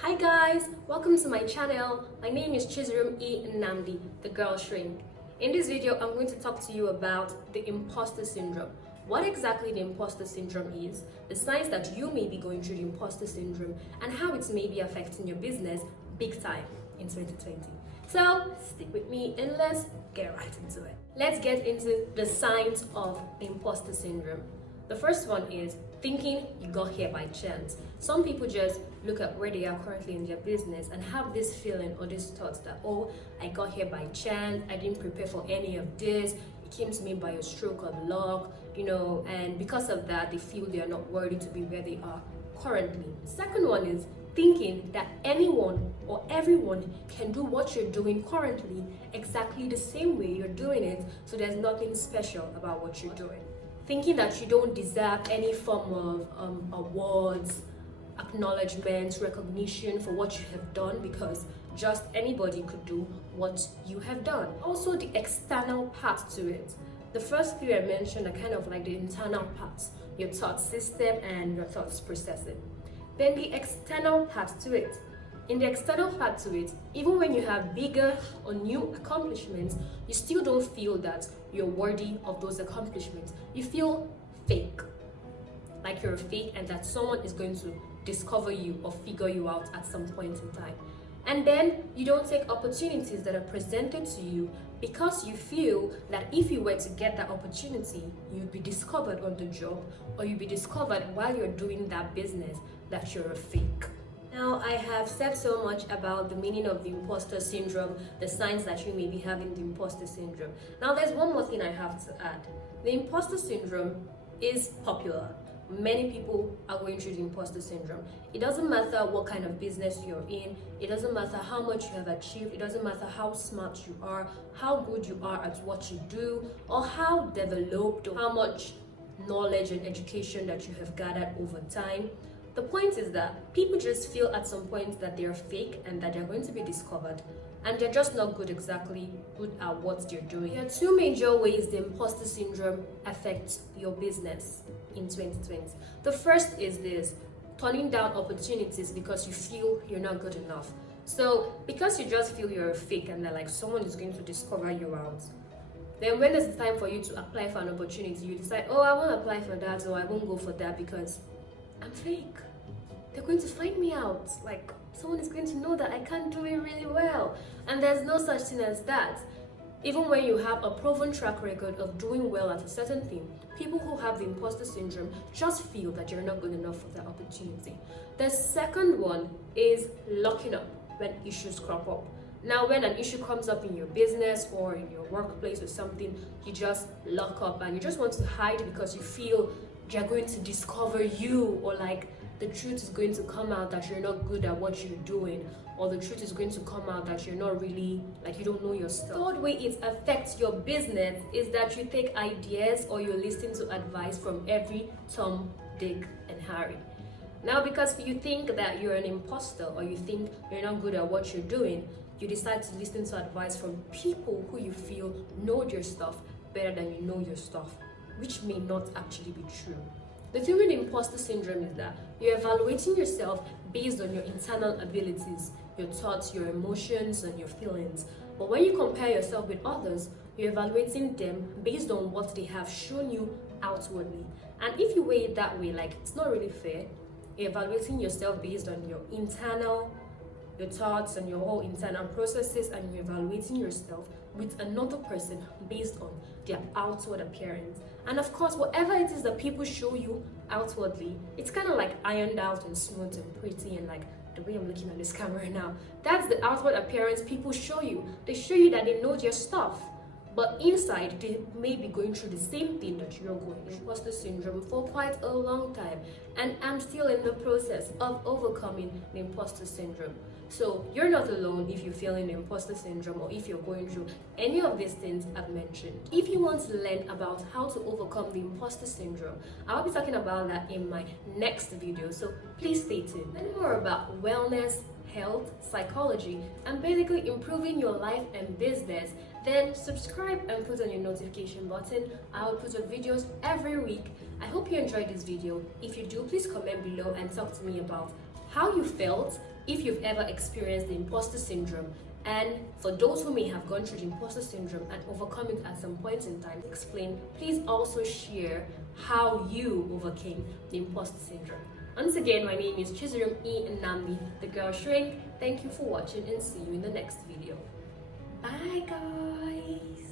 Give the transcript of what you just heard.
Hi guys, welcome to my channel. My name is Chizurum E. Nnamdi, the girl shrink. In this video, I'm going to talk to you about the imposter syndrome. What exactly the imposter syndrome is, the signs that you may be going through the imposter syndrome, and how it may be affecting your business big time in 2020. So stick with me and let's get right into it. Let's get into the signs of the imposter syndrome. The first one is thinking you got here by chance. Some people just look at where they are currently in their business and have this feeling or this thought that, oh, I got here by chance, I didn't prepare for any of this, it came to me by a stroke of luck, and because of that, they feel they are not worthy to be where they are currently. Second one is thinking that anyone or everyone can do what you're doing currently exactly the same way you're doing it, so there's nothing special about what you're doing. Thinking that you don't deserve any form of awards, acknowledgements, recognition for what you have done because just anybody could do what you have done. Also, the external part to it. The first three I mentioned are kind of like the internal parts, your thought system and your thoughts processing. Then the external part to it. In the external part to it, even when you have bigger or new accomplishments, you still don't feel that you're worthy of those accomplishments. You feel fake, like you're fake and that someone is going to discover you or figure you out at some point in time. And then you don't take opportunities that are presented to you because you feel that if you were to get that opportunity, you'd be discovered on the job or you'd be discovered while you're doing that business that you're a fake. Now, I have said so much about the meaning of the imposter syndrome, the signs that you may be having the imposter syndrome. Now, there's one more thing I have to add. The imposter syndrome is popular. Many people are going through the imposter syndrome. It doesn't matter what kind of business you're in. It doesn't matter how much you have achieved. It doesn't matter how smart you are, how good you are at what you do, or how developed or how much knowledge and education that you have gathered over time. The point is that people just feel at some point that they're fake and that they're going to be discovered and they're just not good at what they're doing. There are two major ways the imposter syndrome affects your business in 2020. The first is this, turning down opportunities because you feel you're not good enough. So because you just feel you're a fake and that like someone is going to discover you out, then when it's time for you to apply for an opportunity, you decide, oh, I won't apply for that or I won't go for that because I'm fake. They're going to find me out. Like, someone is going to know that I can't do it really well. And there's no such thing as that. Even when you have a proven track record of doing well at a certain thing, people who have the imposter syndrome just feel that you're not good enough for that opportunity. The second one is locking up when issues crop up. Now, when an issue comes up in your business or in your workplace or something, you just lock up and you just want to hide because you feel they're going to discover you, or like the truth is going to come out that you're not good at what you're doing, or the truth is going to come out that you're not really, like you don't know your stuff. The third way it affects your business is that you take ideas or you listen to advice from every Tom, Dick, and Harry. Now, because you think that you're an imposter or you think you're not good at what you're doing, you decide to listen to advice from people who you feel know your stuff better than you know your stuff, which may not actually be true. The thing with the imposter syndrome is that you're evaluating yourself based on your internal abilities, your thoughts, your emotions, and your feelings. But when you compare yourself with others, you're evaluating them based on what they have shown you outwardly. And if you weigh it that way, like it's not really fair. You're evaluating yourself based on your thoughts and your whole internal processes, and you're evaluating yourself with another person based on their outward appearance. And of course, whatever it is that people show you outwardly, it's kind of like ironed out and smooth and pretty, and like the way I'm looking at this camera now, that's the outward appearance people show you. They show you that they know their stuff, but inside they may be going through the same thing that you're going through. Imposter syndrome for quite a long time, and I'm still in the process of overcoming the imposter syndrome. So you're not alone if you're feeling the imposter syndrome or if you're going through any of these things I've mentioned. If you want to learn about how to overcome the imposter syndrome, I'll be talking about that in my next video, so please stay tuned. Learn more about wellness, health, psychology, and basically improving your life and business, then subscribe and put on your notification button. I will put up videos every week I hope you enjoyed this video. If you do, please comment below and talk to me about how you felt, if you've ever experienced the imposter syndrome, and for those who may have gone through the imposter syndrome and overcome it at some point in time, explain, please also share how you overcame the imposter syndrome. Once again, my name is Chizurum E. Nnamdi, the girl shrink. Thank you for watching and see you in the next video. Bye guys!